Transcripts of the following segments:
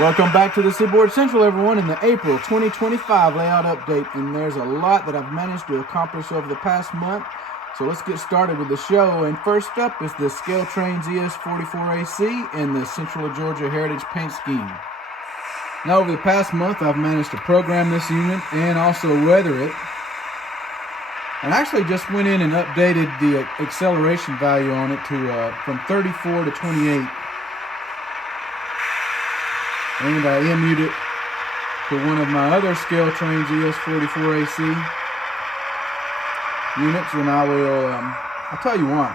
Welcome back to the Seaboard Central, everyone, in the April 2025 layout update. And there's a lot that I've managed to accomplish over the past month. So let's get started with the show. And first up is the ScaleTrains ES44AC and the Central of Georgia Heritage Paint Scheme. Now, over the past month, I've managed to program this unit and also weather it. And I actually just went in and updated the acceleration value on it to from 34 to 28. And I emued it to one of my other ScaleTrains ES44AC units, and I will, I'll tell you why.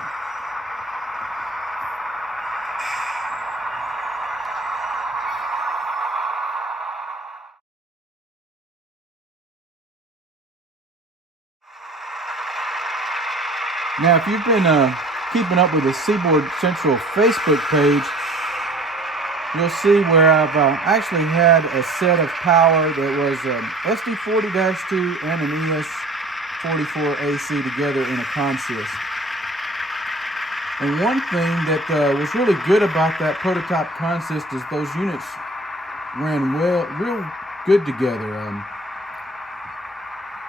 Now, if you've been keeping up with the Seaboard Central Facebook page, you'll see where I've actually had a set of power that was SD40-2 and an ES44AC together in a consist. And one thing that was really good about that prototype consist is those units ran real good together.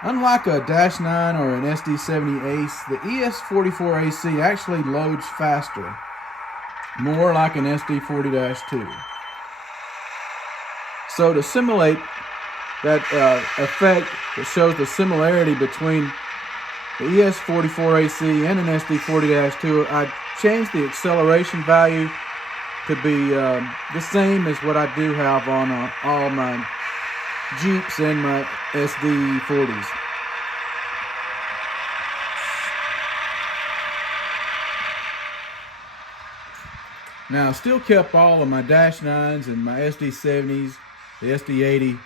Unlike a -9 or an SD70 Ace, the ES44AC actually loads faster, more like an SD40-2. So to simulate that effect that shows the similarity between the ES44AC and an SD40-2, I changed the acceleration value to be the same as what I do have on all my Jeeps and my SD40s. Now, I still kept all of my -9s and my SD70s, the SD80,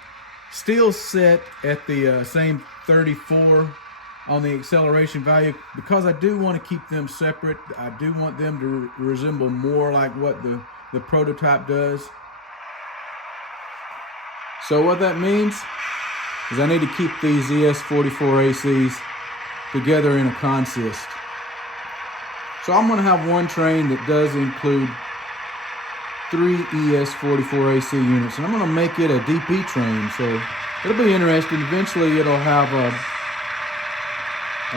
still set at the same 34 on the acceleration value, because I do want to keep them separate. I do want them to resemble more like what the prototype does. So what that means is I need to keep these ES44ACs together in a consist. So I'm going to have one train that does include 3 ES44AC units, and I'm going to make it a DP train, so it'll be interesting. Eventually it'll have a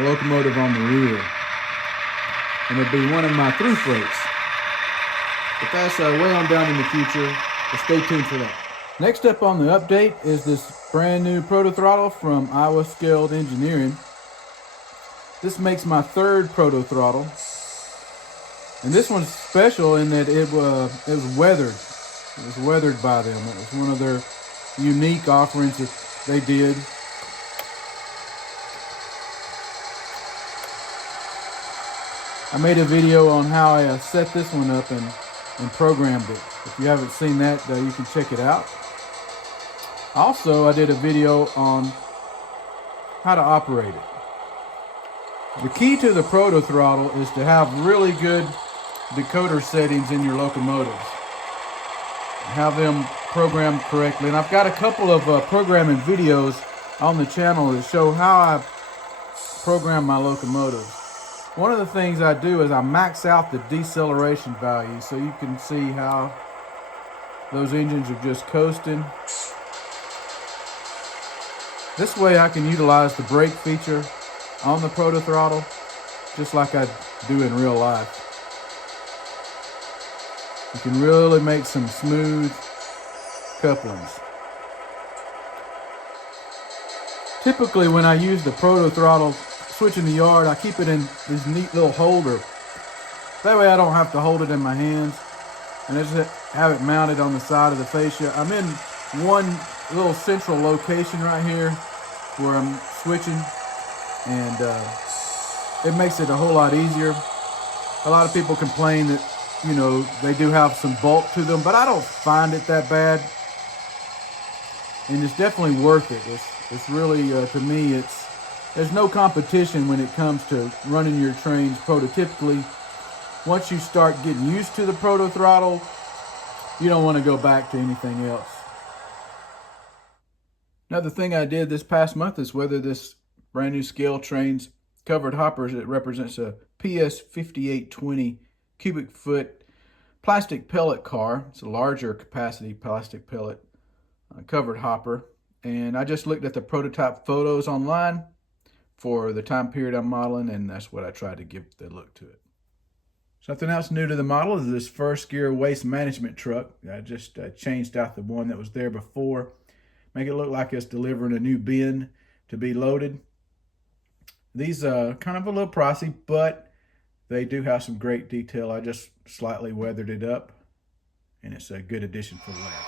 locomotive on the rear, and it'll be one of my through freights. But that's way on down in the future, so stay tuned for that. Next up on the update is this brand new ProtoThrottle from Iowa Scaled Engineering. This makes my third ProtoThrottle. And this one's special in that it was weathered. It was weathered by them. It was one of their unique offerings that they did. I made a video on how I set this one up and programmed it. If you haven't seen that, you can check it out. Also, I did a video on how to operate it. The key to the ProtoThrottle is to have really good decoder settings in your locomotives. Have them programmed correctly. And I've got a couple of programming videos on the channel that show how I program my locomotives. One of the things I do is I max out the deceleration value, so you can see how those engines are just coasting. This way I can utilize the brake feature on the ProtoThrottle just like I do in real life. You can really make some smooth couplings. Typically when I use the ProtoThrottle switching the yard, I keep it in this neat little holder. That way I don't have to hold it in my hands, and I just have it mounted on the side of the fascia. I'm in one little central location right here where I'm switching, and it makes it a whole lot easier. A lot of people complain that, you know, they do have some bulk to them, but I don't find it that bad, and it's definitely worth it. It's really, to me, there's no competition when it comes to running your trains prototypically. Once you start getting used to the ProtoThrottle, you don't want to go back to anything else. Another thing I did this past month is weather this brand new ScaleTrains covered hoppers. It represents a PS 5820 cubic foot plastic pellet car. It's a larger capacity plastic pellet covered hopper. And I just looked at the prototype photos online for the time period I'm modeling, and that's what I tried to give the look to it. Something else new to the model is this first gear waste management truck. I just changed out the one that was there before, make it look like it's delivering a new bin to be loaded. These are kind of a little pricey, but they do have some great detail. I just slightly weathered it up, and it's a good addition for the lab.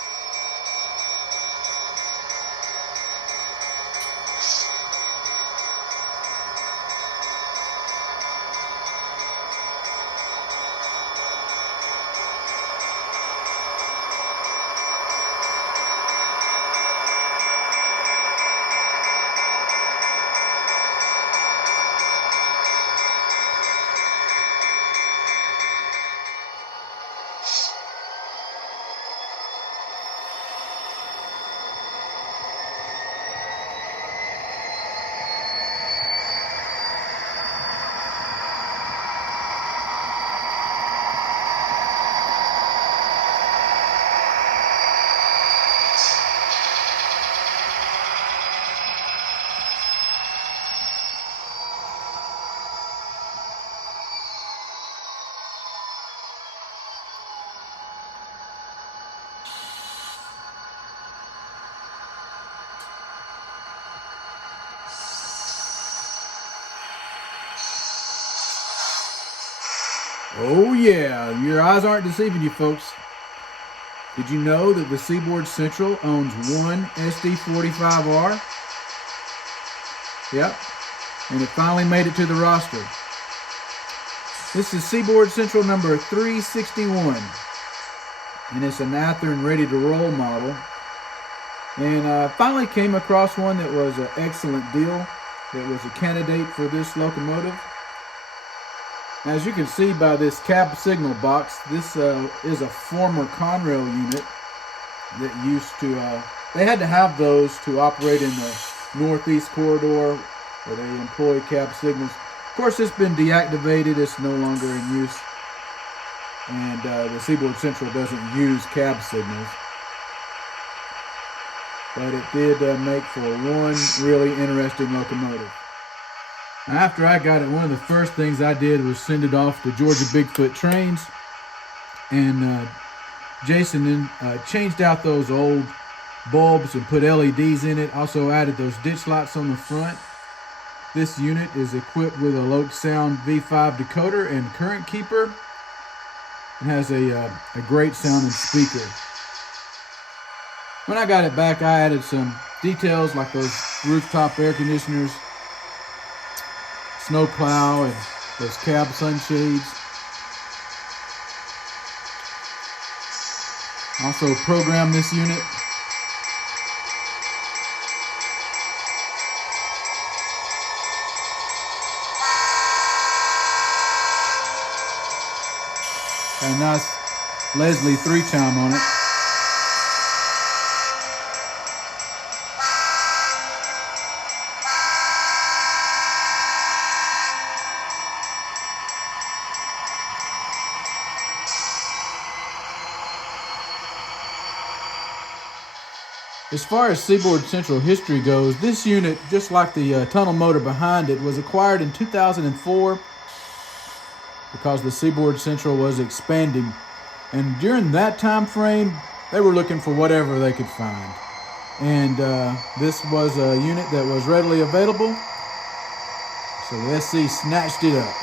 Oh yeah, your eyes aren't deceiving you folks. Did you know that the Seaboard Central owns one SD45R? Yep, and it finally made it to the roster. This is Seaboard Central number 361, and it's an Athearn ready to roll model. And I finally came across one that was an excellent deal, that was a candidate for this locomotive. As you can see by this cab signal box, this is a former Conrail unit that used to, they had to have those to operate in the Northeast Corridor where they employ cab signals. Of course, it's been deactivated, it's no longer in use, and the Seaboard Central doesn't use cab signals. But it did make for one really interesting locomotive. After I got it, one of the first things I did was send it off to Georgia Bigfoot Trains, and Jason then changed out those old bulbs and put LEDs in it. Also added those ditch lights on the front. This unit is equipped with a Loc Sound V5 decoder and current keeper. It has a great sounding speaker. When I got it back, I added some details like those rooftop air conditioners, snow plow, and those cab sunshades. Also programmed this unit. Got a nice Leslie 3-chime on it. As far as Seaboard Central history goes, this unit, just like the tunnel motor behind it, was acquired in 2004 because the Seaboard Central was expanding. And during that time frame, they were looking for whatever they could find. And this was a unit that was readily available, so the SC snatched it up.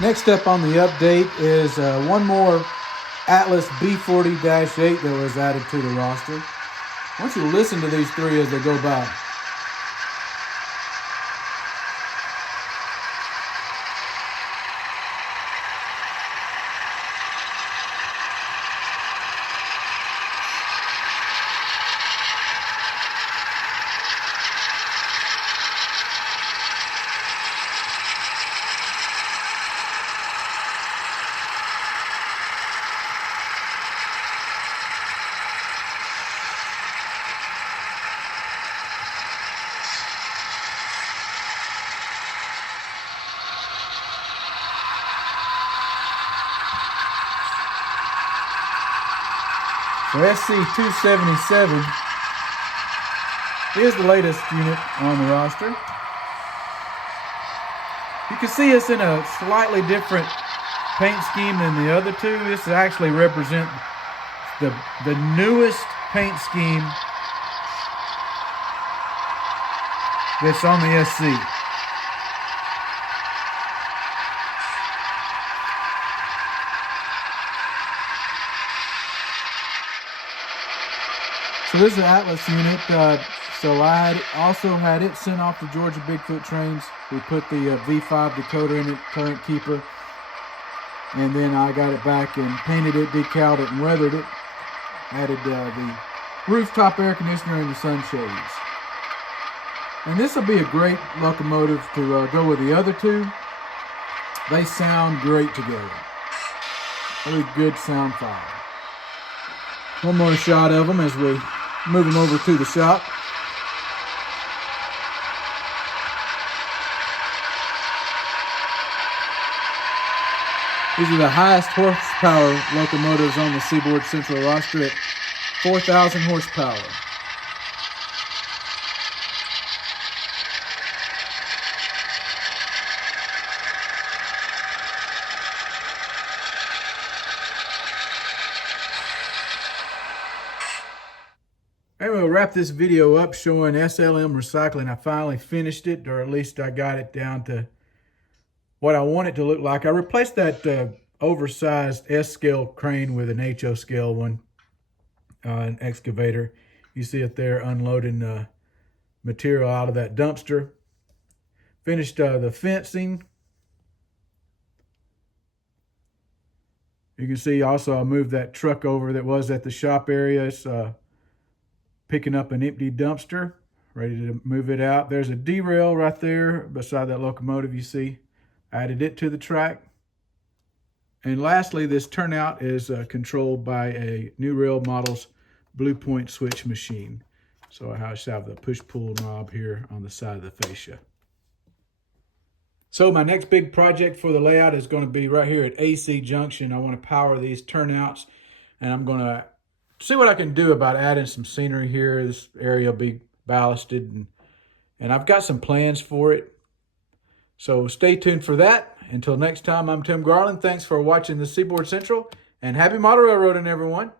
Next up on the update is one more Atlas B40-8 that was added to the roster. I want you to listen to these three as they go by. So SC277 is the latest unit on the roster. You can see it's in a slightly different paint scheme than the other two. This actually represents the newest paint scheme that's on the SC. So this is an Atlas unit. So I also had it sent off to Georgia Bigfoot Trains. We put the V5 decoder in it, current keeper. And then I got it back and painted it, decaled it, and weathered it. Added the rooftop air conditioner and the sunshades. And this will be a great locomotive to go with the other two. They sound great together. Really good sound file. One more shot of them as we move them over to the shop. These are the highest horsepower locomotives on the Seaboard Central roster at 4,000 horsepower. Anyway, we'll wrap this video up showing SLM recycling. I finally finished it, or at least I got it down to what I want it to look like. I replaced that oversized S-scale crane with an HO scale one, an excavator. You see it there unloading material out of that dumpster. Finished the fencing. You can see also I moved that truck over that was at the shop area. It's picking up an empty dumpster, ready to move it out. There's a derail right there beside that locomotive you see. Added it to the track. And lastly, this turnout is controlled by a New Rail Models Blue Point switch machine. So I just have the push-pull knob here on the side of the fascia. So my next big project for the layout is going to be right here at AC Junction. I want to power these turnouts, and I'm going to see what I can do about adding some scenery here. This area will be ballasted, and I've got some plans for it. So stay tuned for that. Until next time, I'm Tim Garland. Thanks for watching the Seaboard Central, and happy model railroading, everyone.